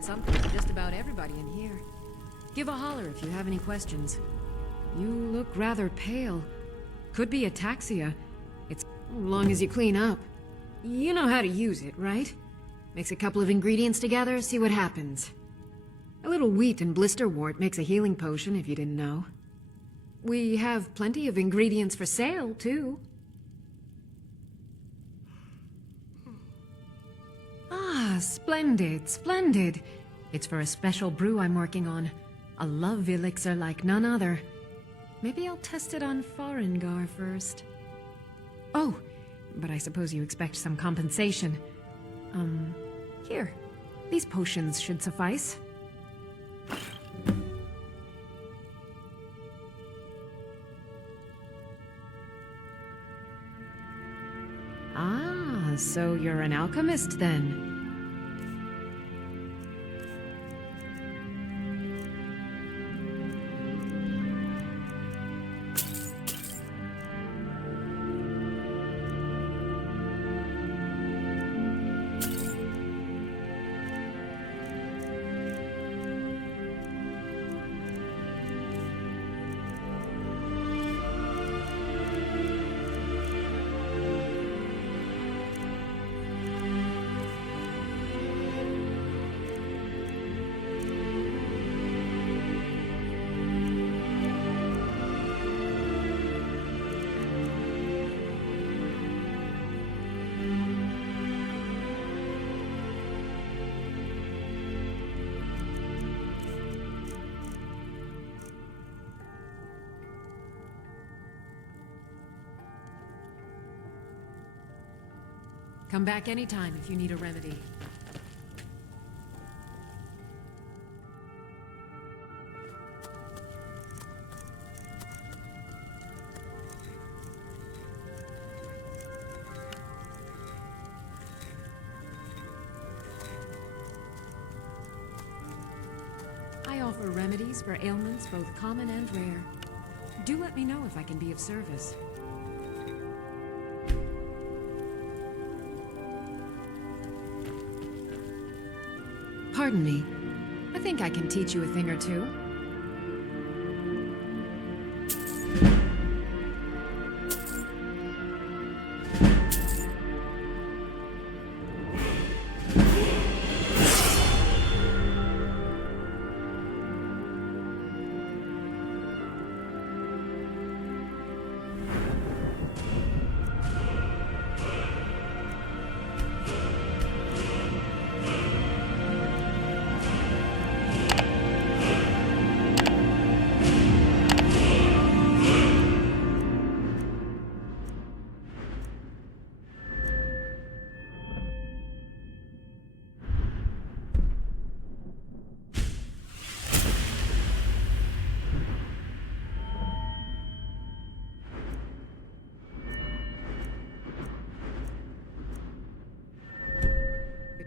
got something for just about everybody in here. Give a holler if you have any questions. You look rather pale. Could be ataxia. It's long as you clean up. You know how to use it, right? Mix a couple of ingredients together, see what happens. A little wheat and blisterwort makes a healing potion, if you didn't know. We have plenty of ingredients for sale, too. Ah, splendid, splendid. It's for a special brew I'm working on. A love elixir like none other. Maybe I'll test it on Farengar first. Oh, but I suppose you expect some compensation. Here. These potions should suffice. Ah, so you're an alchemist then? Come back anytime if you need a remedy. I offer remedies for ailments both common and rare. Do let me know if I can be of service. Pardon me. I think I can teach you a thing or two.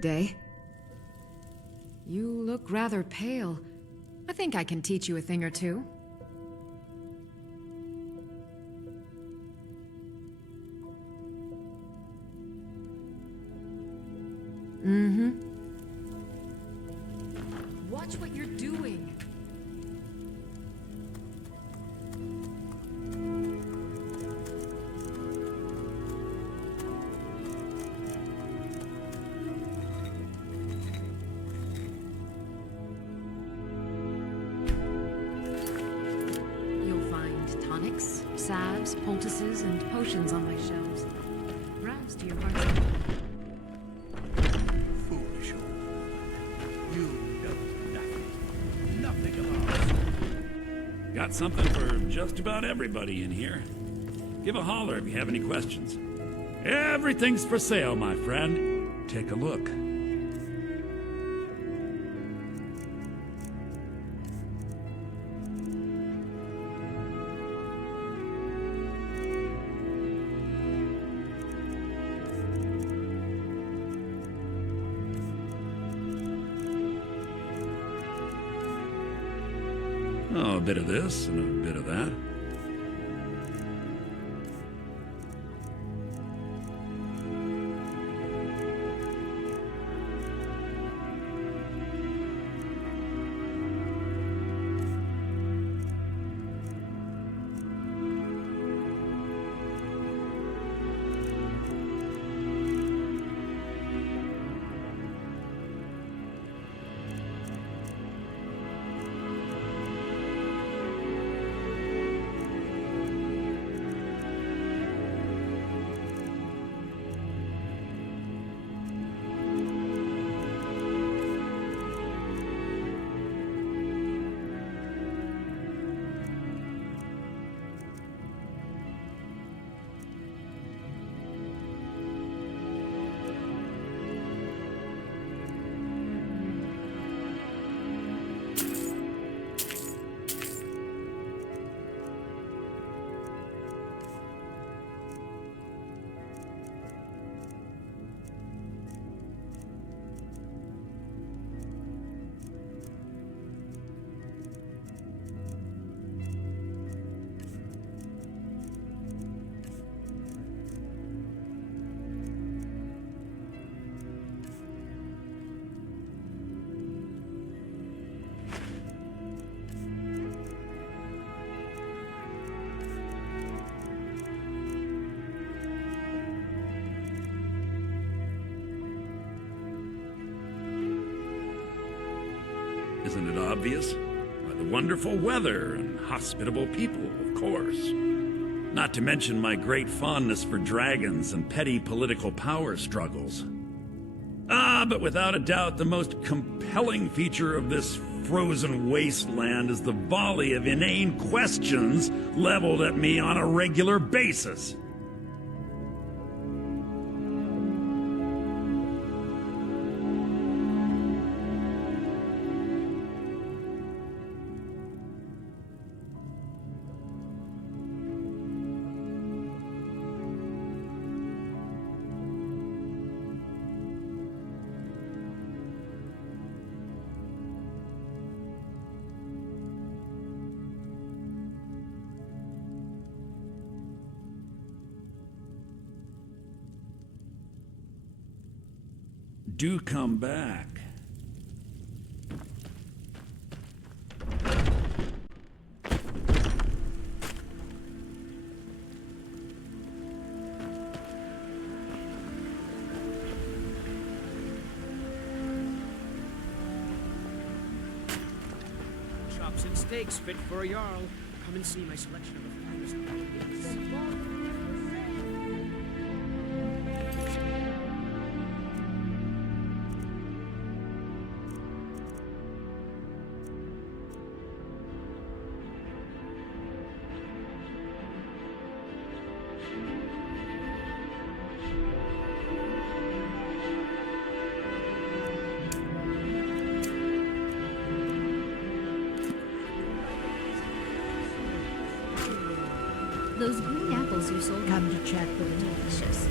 Day. You look rather pale. I think I can teach you a thing or two. Watch what you're doing. Tonics, salves, poultices, and potions on my shelves. Browse to your heart's content. Foolish old woman. You know nothing. Nothing about us. Got something for just about everybody in here. Give a holler if you have any questions. Everything's for sale, my friend. Take a look. Oh, a bit of this and a bit of that. it obvious. By the wonderful weather and hospitable people, of course. Not to mention my great fondness for dragons and petty political power struggles. But without a doubt, the most compelling feature of this frozen wasteland is the volley of inane questions leveled at me on a regular basis. Do come back. Chops and steaks fit for a Jarl. Come and see my selection of the finest meats. Those green apples you sold come to chat were delicious.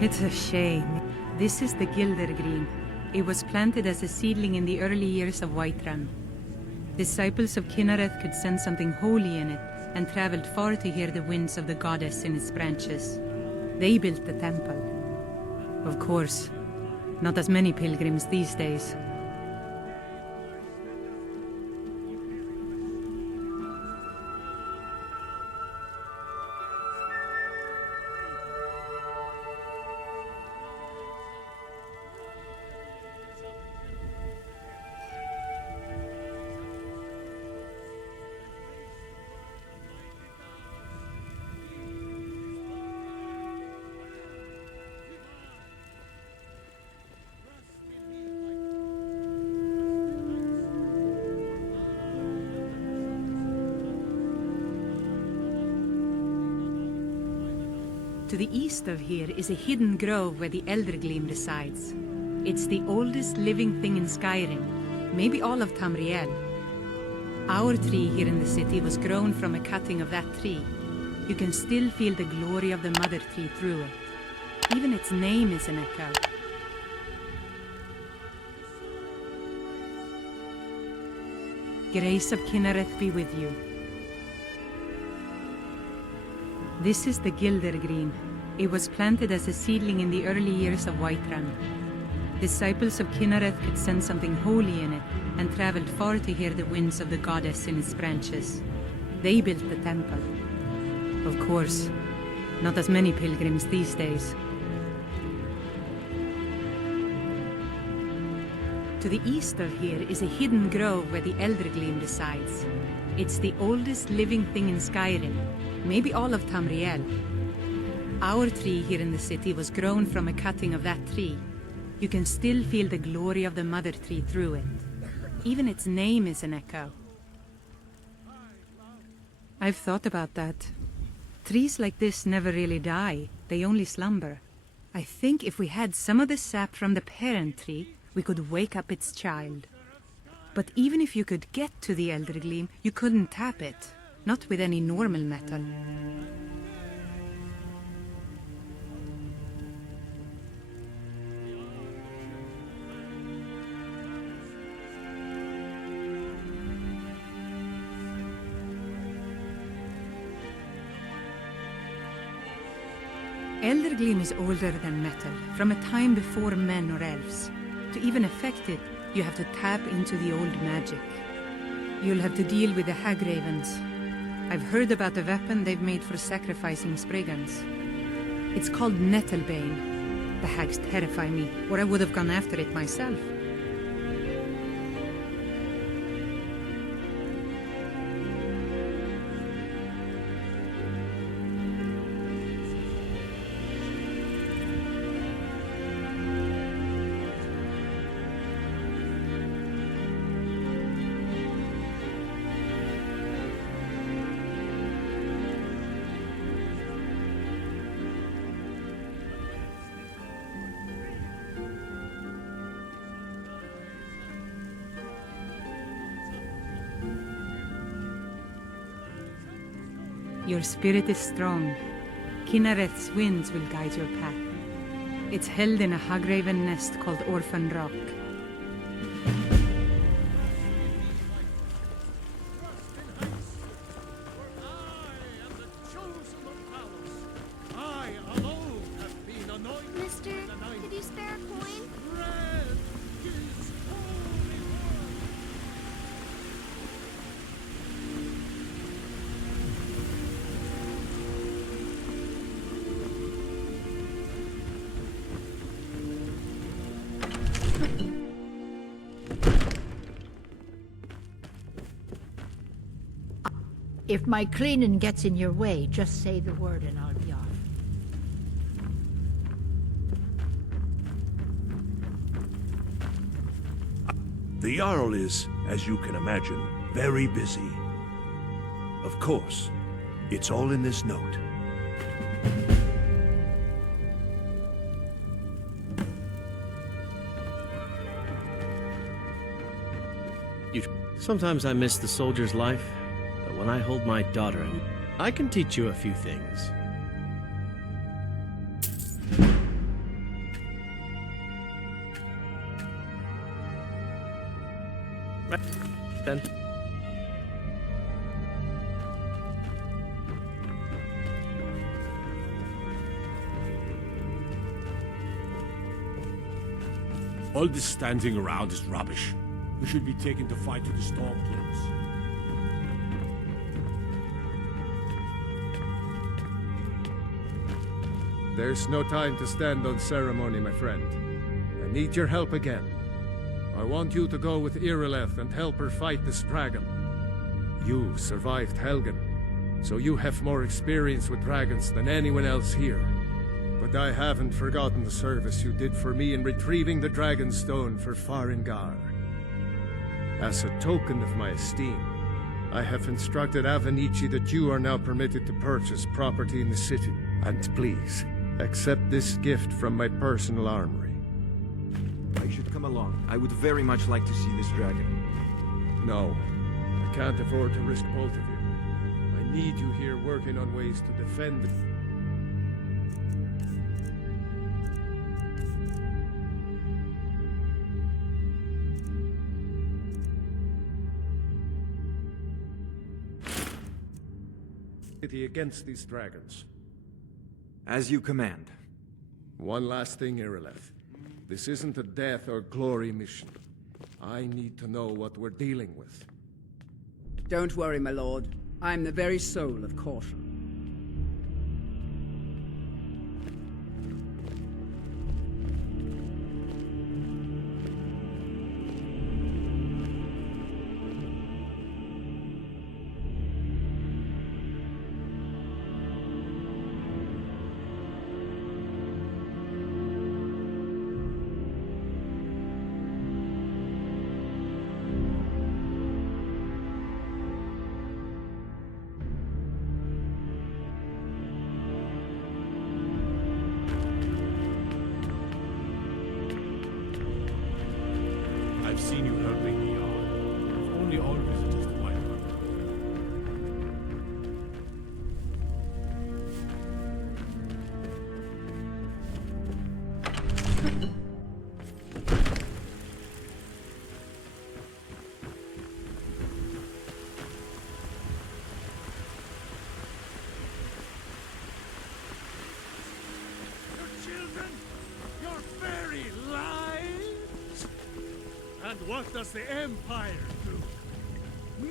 It's a shame. This is the Gildergreen. It was planted as a seedling in the early years of Whiterun. Disciples of Kynareth could sense something holy in it and traveled far to hear the winds of the goddess in its branches. They built the temple. Of course, not as many pilgrims these days. To the east of here is a hidden grove where the Eldergleam resides. It's the oldest living thing in Skyrim, maybe all of Tamriel. Our tree here in the city was grown from a cutting of that tree. You can still feel the glory of the mother tree through it. Even its name is an echo. Grace of Kynareth be with you. This is the Gildergreen. It was planted as a seedling in the early years of Whiterun. Disciples of Kynareth could sense something holy in it and traveled far to hear the winds of the goddess in its branches. They built the temple. Of course, not as many pilgrims these days. To the east of here is a hidden grove where the Eldergleam resides. It's the oldest living thing in Skyrim, maybe all of Tamriel. Our tree here in the city was grown from a cutting of that tree. You can still feel the glory of the mother tree through it. Even its name is an echo. I've thought about that. Trees like this never really die, they only slumber. I think if we had some of the sap from the parent tree, we could wake up its child. But even if you could get to the Eldergleam, you couldn't tap it. Not with any normal metal. Eldergleam is older than metal, from a time before men or elves. To even affect it, you have to tap into the old magic. You'll have to deal with the hag ravens. I've heard about the weapon they've made for sacrificing Spriggans. It's called Nettlebane. The hags terrify me, or I would have gone after it myself. Your spirit is strong. Kinnereth's winds will guide your path. It's held in a hag-raven nest called Orphan Rock. Mister, could you spare a coin? If my cleaning gets in your way, just say the word and I'll be off. The Jarl is, as you can imagine, very busy. Of course, it's all in this note. Sometimes I miss the soldier's life, but when I hold my daughter, I can teach you a few things. Right, then. All this standing around is rubbish. We should be taken to fight to the Stormcloaks. There's no time to stand on ceremony, my friend. I need your help again. I want you to go with Irileth and help her fight this dragon. You survived Helgen, so you have more experience with dragons than anyone else here. But I haven't forgotten the service you did for me in retrieving the Dragon Stone for Farengar. As a token of my esteem, I have instructed Avenici that you are now permitted to purchase property in the city. And please, accept this gift from my personal armory. I should come along. I would very much like to see this dragon. No, I can't afford to risk both of you. I need you here working on ways to defend it. Against these dragons. As you command. One last thing, Irileth. This isn't a death or glory mission. I need to know what we're dealing with. Don't worry, my lord. I'm the very soul of caution. I've seen you helping the Jarl. If only all visitors to Whiterun. Your children, your very lives. And what does the Empire do?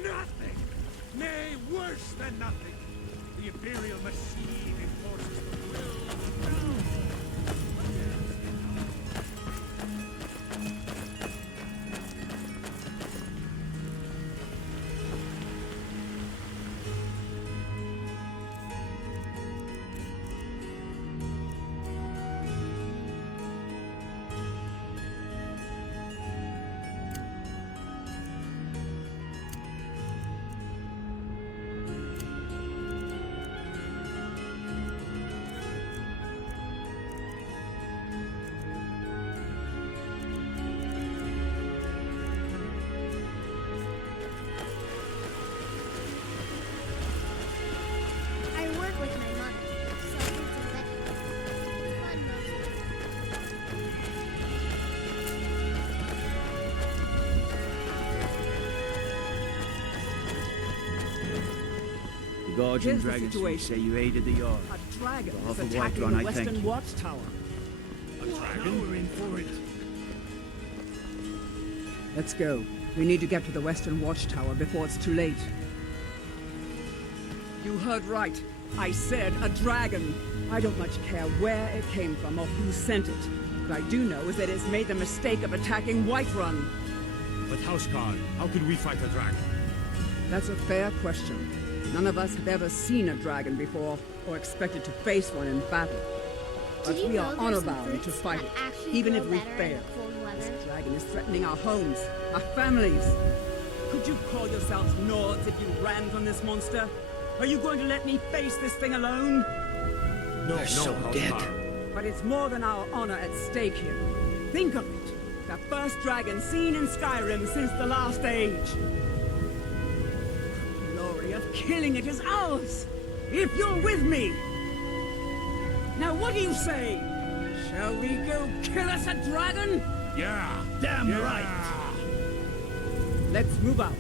Nothing! Nay, worse than nothing. The Imperial machine enforces the will of the realm. I work with my mother, so it's fun mostly. The Guardian Here's the Dragons situation. say you aided the Yard. A dragon Half is a attacking Whiterun, the I thank western you. watchtower. A dragon? We're in for it. Let's go. We need to get to the western watchtower before it's too late. You heard right. I said a dragon. I don't much care where it came from or who sent it. What I do know is that it's made the mistake of attacking Whiterun. But Houseguard, how could we fight a dragon? That's a fair question. None of us have ever seen a dragon before or expected to face one in battle. But Did you we know are there's honor some bound to fruits fight that it, actually even grow if we better in fail. the cold weather? This dragon is threatening our homes, our families. Could you call yourselves Nords if you ran from this monster? Are you going to let me face this thing alone? No, They're so dead. But it's more than our honor at stake here. Think of it. The first dragon seen in Skyrim since the last age. The glory of killing it is ours, if you're with me. Now what do you say? Shall we go kill us a dragon? Yeah. Damn right. Let's move out.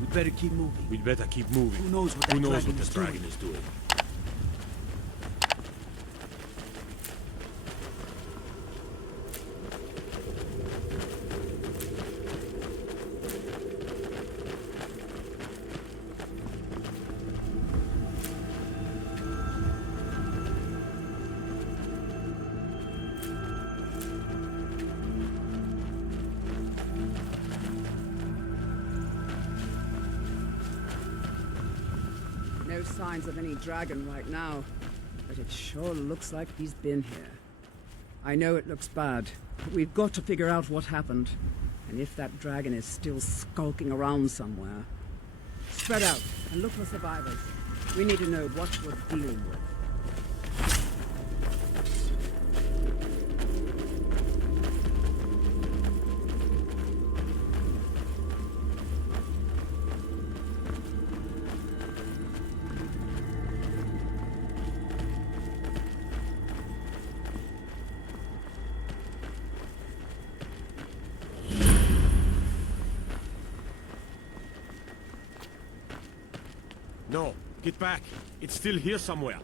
We better keep moving. We'd better keep moving. Who knows what that Who knows dragon what is this dragon doing? is doing? No signs of any dragon right now, but it sure looks like he's been here. I know it looks bad, but we've got to figure out what happened, and if that dragon is still skulking around somewhere. Spread out and look for survivors. We need to know what we're dealing with. No, Get back. It's still here somewhere.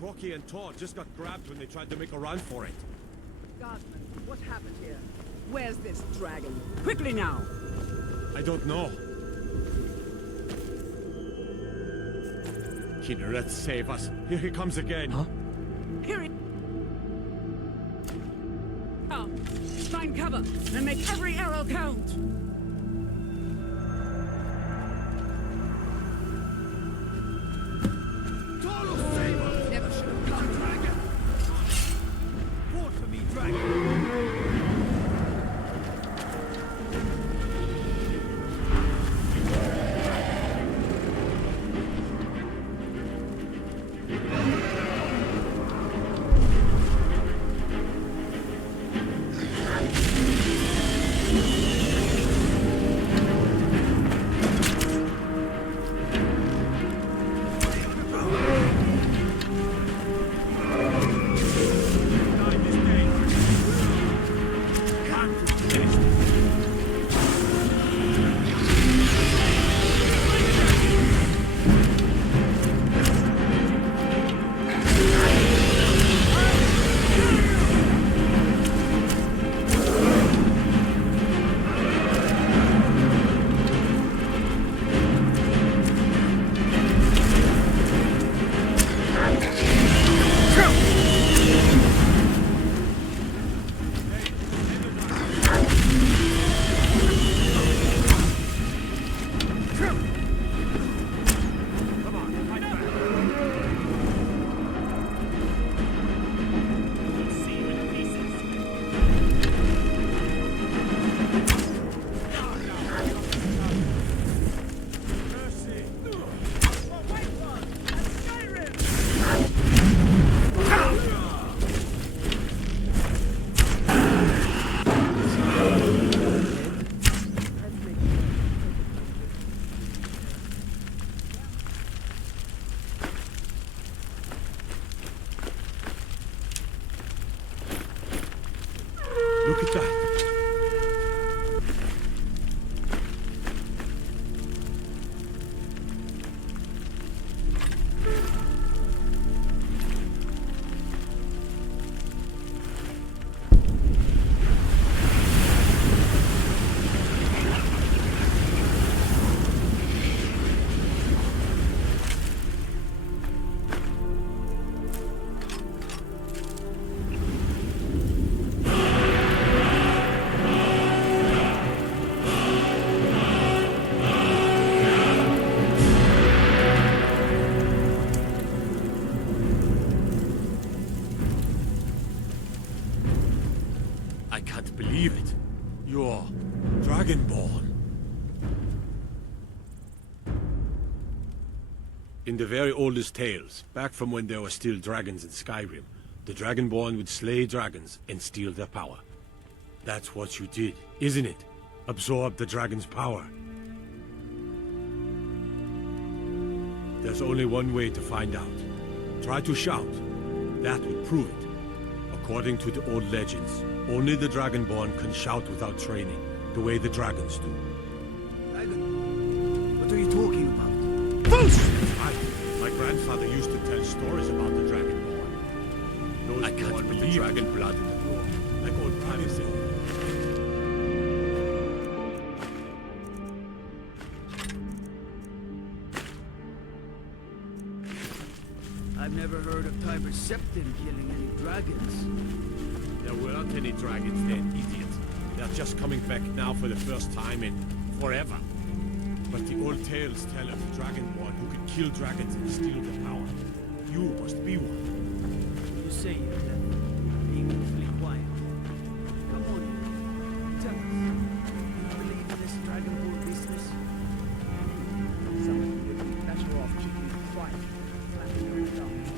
Rocky and Todd just got grabbed when they tried to make a run for it. Guardsman, what happened here? Where's this dragon? Quickly now! I don't know. Kinnereth, save us. Here he comes again. Huh? Here he... Come, find cover, and make every arrow count! Never should have come, dragon! Fought for me, dragon! Look at that. I can't believe it. You're Dragonborn. In the very oldest tales, back from when there were still dragons in Skyrim, the Dragonborn would slay dragons and steal their power. That's what you did, isn't it? Absorb the dragon's power. There's only one way to find out. Try to shout. That would prove it. According to the old legends, only the Dragonborn can shout without training, the way the dragons do. Dragon? What are you talking about? False! My grandfather used to tell stories about the Dragonborn. Those I can't believe the dragon blood in the blood, like old privacy. I've never heard of Tiber Septim killing any dragons. There weren't any dragons then, idiot. They're just coming back now for the first time in forever. But the old tales tell of a Dragonborn who could kill dragons and steal their power. You must be one. You say you're deaf. Being awfully quiet. Come on, tell us. Do you believe in this Dragonborn business? Some of you would be better off keeping quiet, flapping your gums.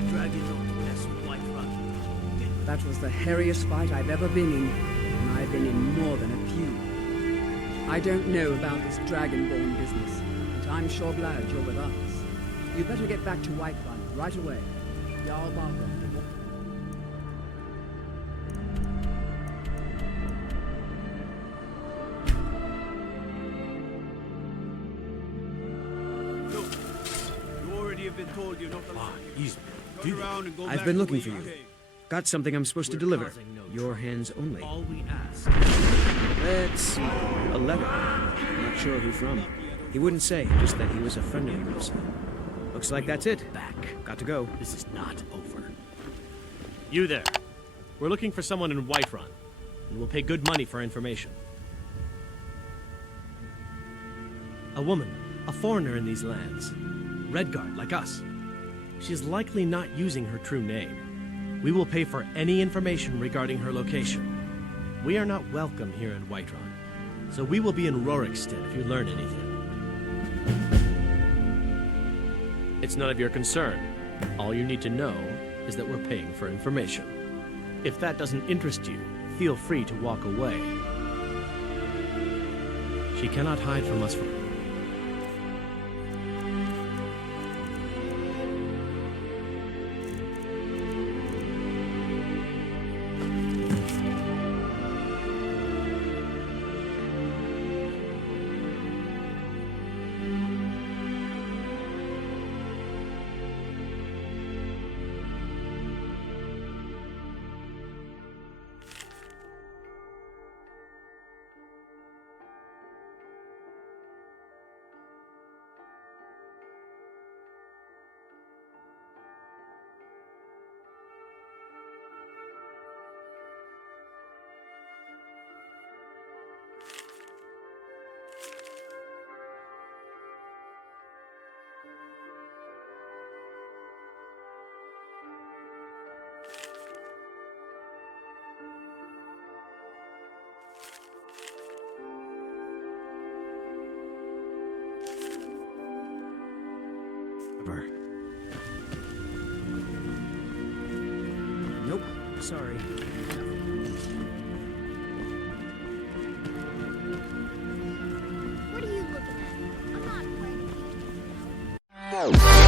that dragon not to mess with Whiterun. That was the hairiest fight I've ever been in, and I've been in more than a few. I don't know about this dragonborn business, but I'm sure glad you're with us. You better get back to Whiterun right away. Jarl Balgruuf. Been told you're not allowed. He's Turn around and go I've back been to looking where for you. came. Got something I'm supposed to deliver. causing no Your hands only. All we ask. Let's see. A letter. Not sure who from. He wouldn't say, just that he was a friend of yours. Looks like that's it. Back. Got to go. This is not over. You there. We're looking for someone in Whiterun, and we'll pay good money for information. A woman, a foreigner in these lands. Redguard, like us. She's likely not using her true name. We will pay for any information regarding her location. We are not welcome here in Whiterun, so we will be in Rorikstead if you learn anything. It's none of your concern. All you need to know is that we're paying for information. If that doesn't interest you, feel free to walk away. She cannot hide from us for... Nope. Sorry. What are you looking at? I'm not afraid of you.